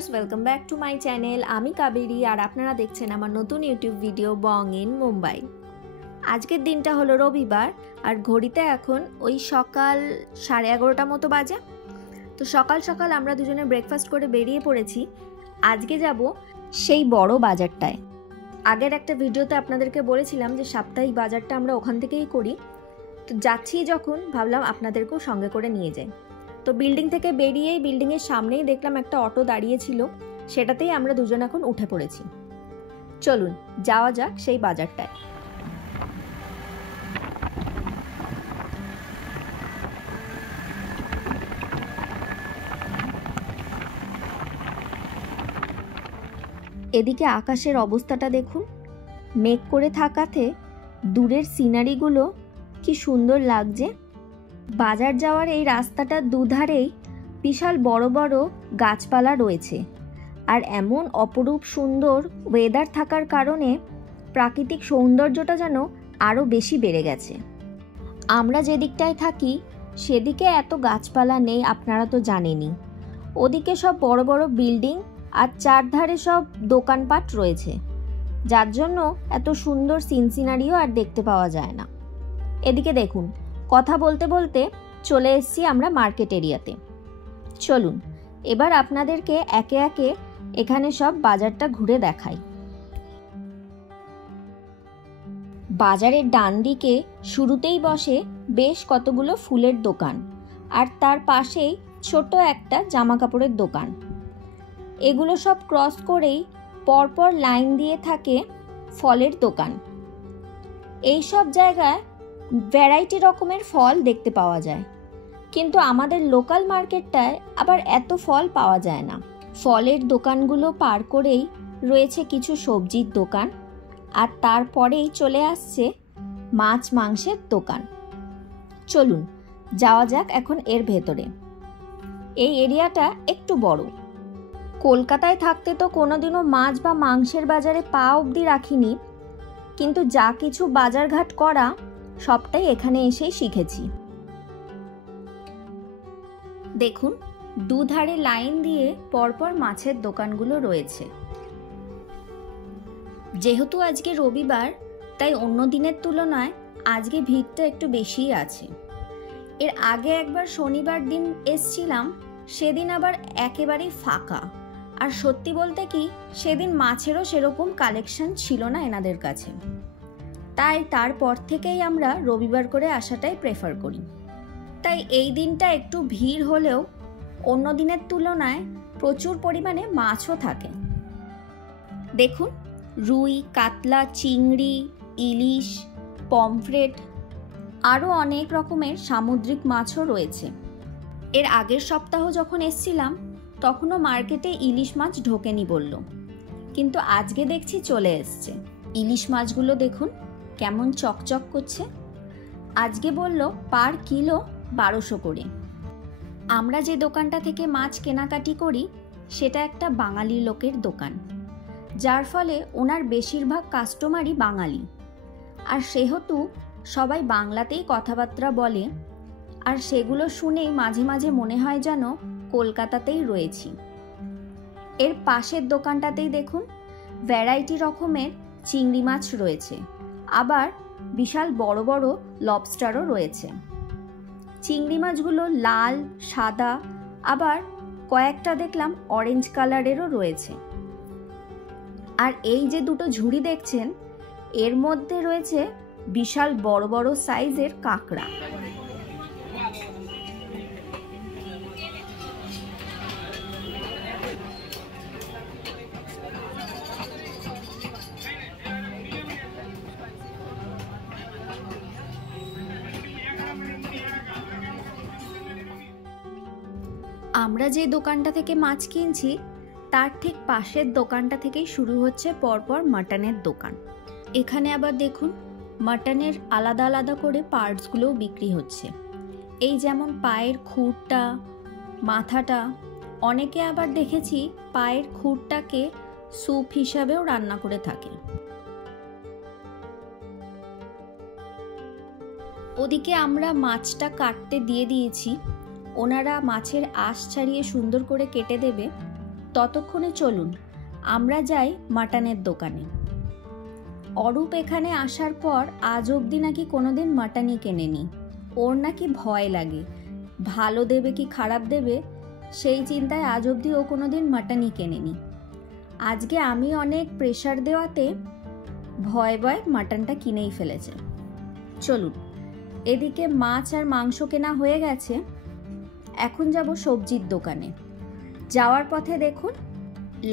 Viewers, welcome back to my channel. আমি কাবেরী আর আপনারা দেখছেন আমার নতুন YouTube video Bong in Mumbai. আজকের দিনটা হলো রবিবার আর ঘড়িতে এখন ওই সকাল 11:30 মতো বাজে। তো সকাল সকাল আমরা দুজনে ব্রেকফাস্ট করে বেরিয়ে পড়েছি। আজকে যাব সেই বড় বাজারটায়। আগের একটা ভিডিওতে আপনাদেরকে বলেছিলাম যে সাপ্তাহিক বাজারটা আমরা ওখান থেকেই করি। তো যাচ্ছি যখন ভাবলাম আপনাদেরকেও সঙ্গে করে নিয়ে যাই। তো বিল্ডিং থেকে বেরিয়েই বিল্ডিংয়ের সামনেই দেখলাম একটা অটো দাঁড়িয়ে ছিল, সেটাতেই আমরা দুজন এখন উঠে পড়েছি। চলুন যাওয়া যাক সেই বাজারটায়। এদিকে আকাশের অবস্থাটা দেখুন, মেঘ করে থাকাতে দূরের সিনারিগুলো কি সুন্দর লাগছে। বাজার যাওয়ার এই রাস্তাটার দুধারেই বিশাল বড় বড় গাছপালা রয়েছে, আর এমন অপরূপ সুন্দর ওয়েদার থাকার কারণে প্রাকৃতিক সৌন্দর্যটা যেন আরও বেশি বেড়ে গেছে। আমরা যে দিকটায় থাকি সেদিকে এত গাছপালা নেই, আপনারা তো জানেনই। ওদিকে সব বড় বড় বিল্ডিং আর চারধারে সব দোকানপাট রয়েছে, যার জন্য এত সুন্দর সিনসিনারিও আর দেখতে পাওয়া যায় না। এদিকে দেখুন, কথা বলতে বলতে চলে এসেছি আমরা মার্কেট এরিয়াতে। চলুন এবার আপনাদেরকে একে একে এখানে সব বাজারটা ঘুরে দেখাই। বাজারের ডান দিকে শুরুতেই বসে বেশ কতগুলো ফুলের দোকান, আর তার পাশেই ছোট একটা জামা কাপড়ের দোকান। এগুলো সব ক্রস করেই পরপর লাইন দিয়ে থাকে ফলের দোকান। এই সব জায়গায় ভ্যারাইটি রকমের ফল দেখতে পাওয়া যায়, কিন্তু আমাদের লোকাল মার্কেটটায় আবার এত ফল পাওয়া যায় না। ফলের দোকানগুলো পার করেই রয়েছে কিছু সবজির দোকান, আর তারপরেই চলে আসছে মাছ মাংসের দোকান। চলুন যাওয়া যাক এখন এর ভেতরে। এই এরিয়াটা একটু বড়। কলকাতায় থাকতে তো কোনোদিনও মাছ বা মাংসের বাজারে পা অবধি রাখিনি, কিন্তু যা কিছু বাজারঘাট করা সবটাই এখানে এসেই শিখেছি। দেখুন, দুধারে লাইন দিয়ে পরপর মাছের দোকানগুলো রয়েছে। যেহেতু আজকে রবিবার, তাই অন্য দিনের তুলনায় আজকে ভিড়টা একটু বেশিই আছে। এর আগে একবার শনিবার দিন এসছিলাম, সেদিন আবার একেবারেই ফাঁকা। আর সত্যি বলতে কি, সেদিন মাছেরও সেরকম কালেকশন ছিল না এনাদের কাছে। তাই তারপর থেকেই আমরা রবিবার করে আসাটাই প্রেফার করি। তাই এই দিনটা একটু ভিড় হলেও অন্য দিনের তুলনায় প্রচুর পরিমাণে মাছও থাকে। দেখুন, রুই, কাতলা, চিংড়ি, ইলিশ, পমফ্রেট, আরও অনেক রকমের সামুদ্রিক মাছও রয়েছে। এর আগের সপ্তাহ যখন এসছিলাম তখনও মার্কেটে ইলিশ মাছ ঢোকেনি বলল, কিন্তু আজকে দেখছি চলে এসছে। ইলিশ মাছগুলো দেখুন কেমন চকচক করছে। আজকে বলল পার কিলো 1200 করে। আমরা যে দোকানটা থেকে মাছ কেনাকাটি করি সেটা একটা বাঙালি লোকের দোকান, যার ফলে ওনার বেশিরভাগ কাস্টমারই বাঙালি। আর সেহেতু সবাই বাংলাতেই কথাবার্তা বলে, আর সেগুলো শুনেই মাঝে মাঝে মনে হয় যেন কলকাতাতেই রয়েছি। এর পাশের দোকানটাতেই দেখুন ভ্যারাইটি রকমের চিংড়ি মাছ রয়েছে, আবার বিশাল বড় বড় লবস্টারও রয়েছে। চিংড়ি মাছগুলো লাল, সাদা, আবার কয়েকটা দেখলাম অরেঞ্জ কালারেরও রয়েছে। আর এই যে দুটো ঝুড়ি দেখছেন, এর মধ্যে রয়েছে বিশাল বড় বড় সাইজের কাঁকড়া। আমরা যে দোকানটা থেকে মাছ কিনছি তার ঠিক পাশের দোকানটা থেকেই শুরু হচ্ছে পরপর মাটনের দোকান। এখানে আবার দেখুন মাটনের আলাদা আলাদা করে পার্টসগুলোও বিক্রি হচ্ছে। এই যেমন পায়ের খুরটা, মাথাটা। অনেকে আবার দেখেছি পায়ের খুরটাকে স্যুপ হিসাবেও রান্না করে থাকে। ওদিকে আমরা মাছটা কাটতে দিয়ে দিয়েছি, ওনারা মাছের আঁশ ছাড়িয়ে সুন্দর করে কেটে দেবে। ততক্ষণে চলুন আমরা যাই মাটনের দোকানে। অরূপ এখানে আসার পর আজ অবধি নাকি কোনোদিন মাটনই কেনেনি। ওর নাকি ভয় লাগে, ভালো দেবে কি খারাপ দেবে সেই চিন্তায় আজ অবধি ও কোনোদিন মাটনই কেনেনি। আজকে আমি অনেক প্রেশার দেওয়াতে ভয় ভয় মাটনটা কিনেই ফেলেছে। চলুন, এদিকে মাছ আর মাংস কেনা হয়ে গেছে, এখন যাব সবজির দোকানে। যাওয়ার পথে দেখুন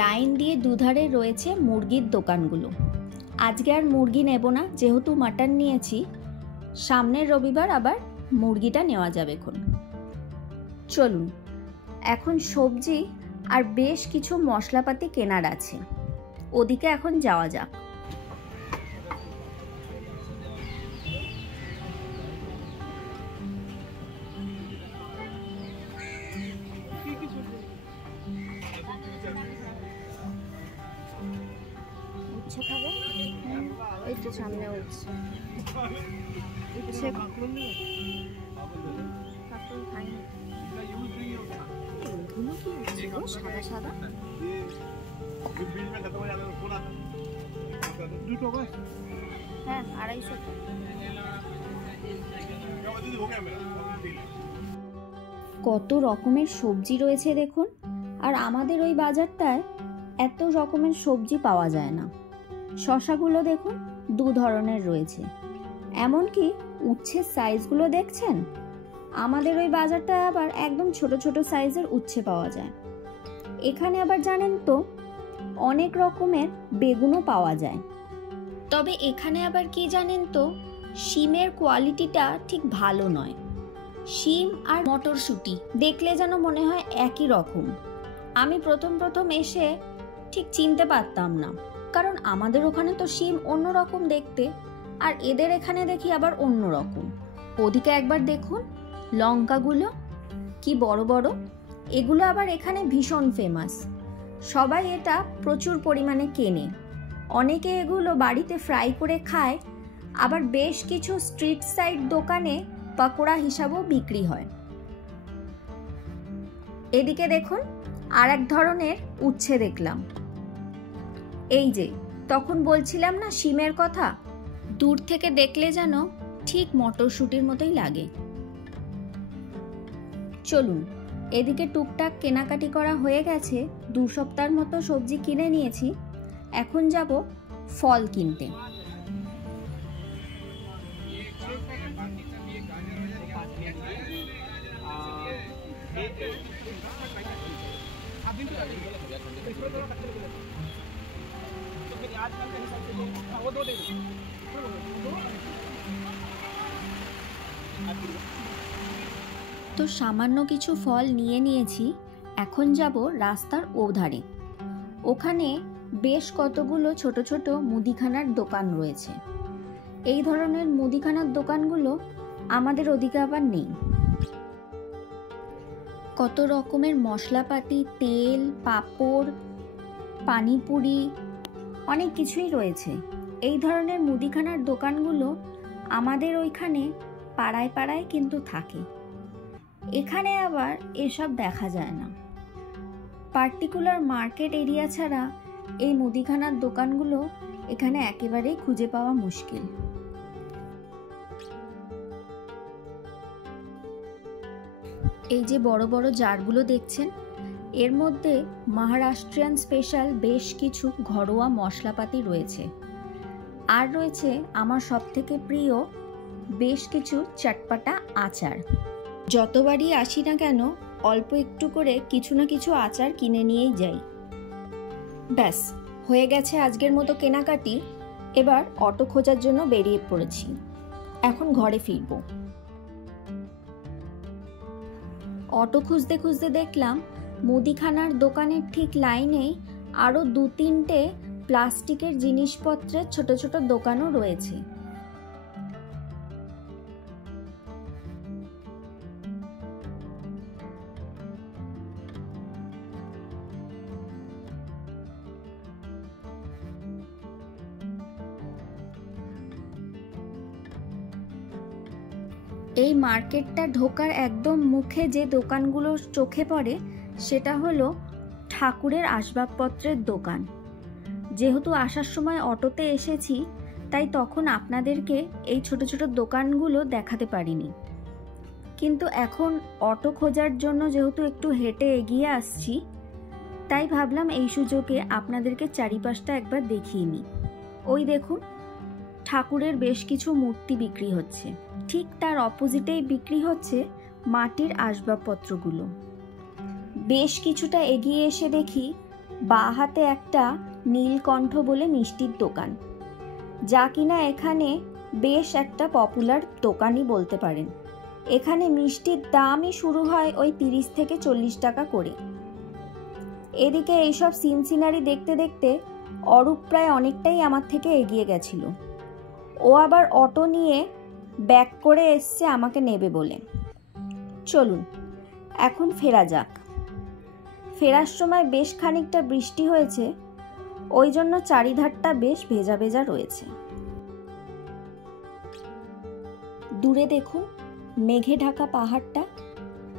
লাইন দিয়ে দুধারে রয়েছে মুরগির দোকানগুলো। আজকে আর মুরগি নেব না, যেহেতু মাটন নিয়েছি, সামনের রবিবার আবার মুরগিটা নেওয়া যাবে। এখন চলুন, এখন সবজি আর বেশ কিছু মশলাপাতি কেনার আছে, ওদিকে এখন যাওয়া যাক। উচ্ছে খাবে? এই তো সামনে উচ্ছে। উচ্ছে কাকুন খাইনি। এগুলো কি উচ্ছে গো, সাদা সাদা? হ্যাঁ, 250। কত রকমের সবজি রয়েছে দেখুন। আর আমাদের ওই বাজারটায় এত রকমের সবজি পাওয়া যায় না। শসাগুলো দেখুন 2 ধরনের রয়েছে, এমনকি উচ্ছের সাইজগুলো দেখছেন। আমাদের ওই বাজারটায় আবার একদম ছোট ছোট সাইজের উচ্ছে পাওয়া যায়। এখানে আবার জানেন তো অনেক রকমের বেগুনও পাওয়া যায়। তবে এখানে আবার কি জানেন তো, শিমের কোয়ালিটিটা ঠিক ভালো নয়। শিম আর মটরশুঁটি দেখলে যেন মনে হয় একই রকম। আমি প্রথম এসে ঠিক চিনতে পারতাম না, কারণ আমাদের ওখানে তো শিম অন্যরকম দেখতে, আর এদের এখানে দেখি আবার অন্যরকম। ওদিকে একবার দেখুন লঙ্কাগুলো কি বড় বড়, এগুলো আবার এখানে ভীষণ ফেমাস। সবাই এটা প্রচুর পরিমাণে কেনে, অনেকে এগুলো বাড়িতে ফ্রাই করে খায়, আবার বেশ কিছু স্ট্রিট সাইড দোকানে পকোড়া হিসাবেও বিক্রি হয়। এদিকে দেখুন আর এক ধরনের উচ্ছে দেখলাম। এই যে তখন বলছিলাম না শিমের কথা, দূর থেকে দেখলে যেন ঠিক মটরশুঁটির মতোই লাগে। চলুন, এদিকে টুকটাক কেনাকাটি করা হয়ে গেছে, 2 সপ্তাহের মতো সবজি কিনে নিয়েছি। এখন যাব ফল কিনতে। তো সামান্য কিছু ফল নিয়ে নিয়েছি, এখন যাব রাস্তার ওধারে। ওখানে বেশ কতগুলো ছোট ছোট মুদিখানার দোকান রয়েছে। এই ধরনের মুদিখানার দোকানগুলো আমাদের ওদিকে আবার নেই। কত রকমের মশলাপাতি, তেল, পাঁপড়, পানিপুরি, অনেক কিছুই রয়েছে। এই ধরনের মুদিখানার দোকানগুলো আমাদের ওইখানে পাড়ায় পাড়ায় কিন্তু থাকে, এখানে আবার এসব দেখা যায় না। পার্টিকুলার মার্কেট এরিয়া ছাড়া এই মুদিখানার দোকানগুলো এখানে একেবারেই খুঁজে পাওয়া মুশকিল। এই যে বড় বড় জারগুলো দেখছেন, এর মধ্যে মহারাষ্ট্রিয়ান স্পেশাল বেশ কিছু ঘরোয়া মশলাপাতি রয়েছে, আর রয়েছে আমার সবথেকে প্রিয় বেশ কিছু চটপটা আচার। যতবারই আসি না কেন অল্প একটু করে কিছু না কিছু আচার কিনে নিয়েই যাই। ব্যাস হয়ে গেছে আজকের মতো কেনাকাটি। এবার অটো খোঁজার জন্য বেরিয়ে পড়েছি, এখন ঘরে ফিরব। অটো খুঁজতে খুঁজতে দেখলাম মুদিখানার দোকানের ঠিক লাইনেই আরও 2-3টে প্লাস্টিকের জিনিসপত্রের ছোট ছোট দোকানও রয়েছে। এই মার্কেটটা ঢোকার একদম মুখে যে দোকানগুলো চোখে পড়ে সেটা হলো ঠাকুরের আসবাবপত্রের দোকান। যেহেতু আসার সময় অটোতে এসেছি, তাই তখন আপনাদেরকে এই ছোট ছোট দোকানগুলো দেখাতে পারিনি। কিন্তু এখন অটো খোঁজার জন্য যেহেতু একটু হেঁটে এগিয়ে আসছি, তাই ভাবলাম এই সুযোগে আপনাদেরকে চারিপাশটা একবার দেখিয়ে নিই। ওই দেখুন, ঠাকুরের বেশ কিছু মূর্তি বিক্রি হচ্ছে। ঠিক তার অপোজিটেই বিক্রি হচ্ছে মাটির আসবাবপত্রগুলো। বেশ কিছুটা এগিয়ে এসে দেখি বাঁ হাতে একটা নীলকণ্ঠ বলে মিষ্টির দোকান, যা কিনা এখানে বেশ একটা পপুলার দোকানই বলতে পারেন। এখানে মিষ্টির দামই শুরু হয় ওই 30 থেকে 40 টাকা করে। এদিকে এইসব সিন সিনারি দেখতে দেখতে অরূপ প্রায় অনেকটাই আমার থেকে এগিয়ে গেছিল। ও আবার অটো নিয়ে ব্যাক করে এসছে আমাকে নেবে বলে। চলুন এখন ফেরা যাক। ফেরার সময় বেশ খানিকটা বৃষ্টি হয়েছে, ওই জন্য চারিধারটা বেশ ভেজা ভেজা রয়েছে। দূরে দেখুন মেঘে ঢাকা পাহাড়টা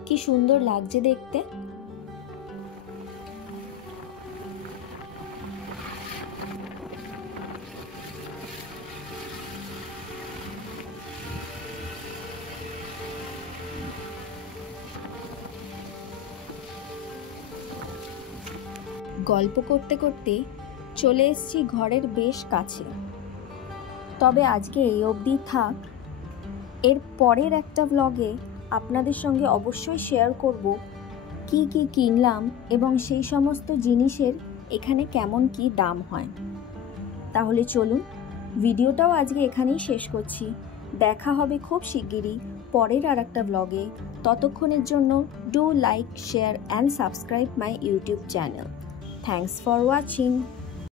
কি সুন্দর লাগছে দেখতে। গল্প করতে করতে চলে এসেছি ঘরের বেশ কাছে। তবে আজকে এই অবধি থাক। এর পরের একটা ব্লগে আপনাদের সঙ্গে অবশ্যই শেয়ার করব কি কি কিনলাম এবং সেই সমস্ত জিনিসের এখানে কেমন কি দাম হয়। তাহলে চলুন, ভিডিওটাও আজকে এখানেই শেষ করছি। দেখা হবে খুব শিগগিরই পরের আর একটা ব্লগে। ততক্ষণের জন্য do like, share and subscribe my YouTube channel. Thanks for watching.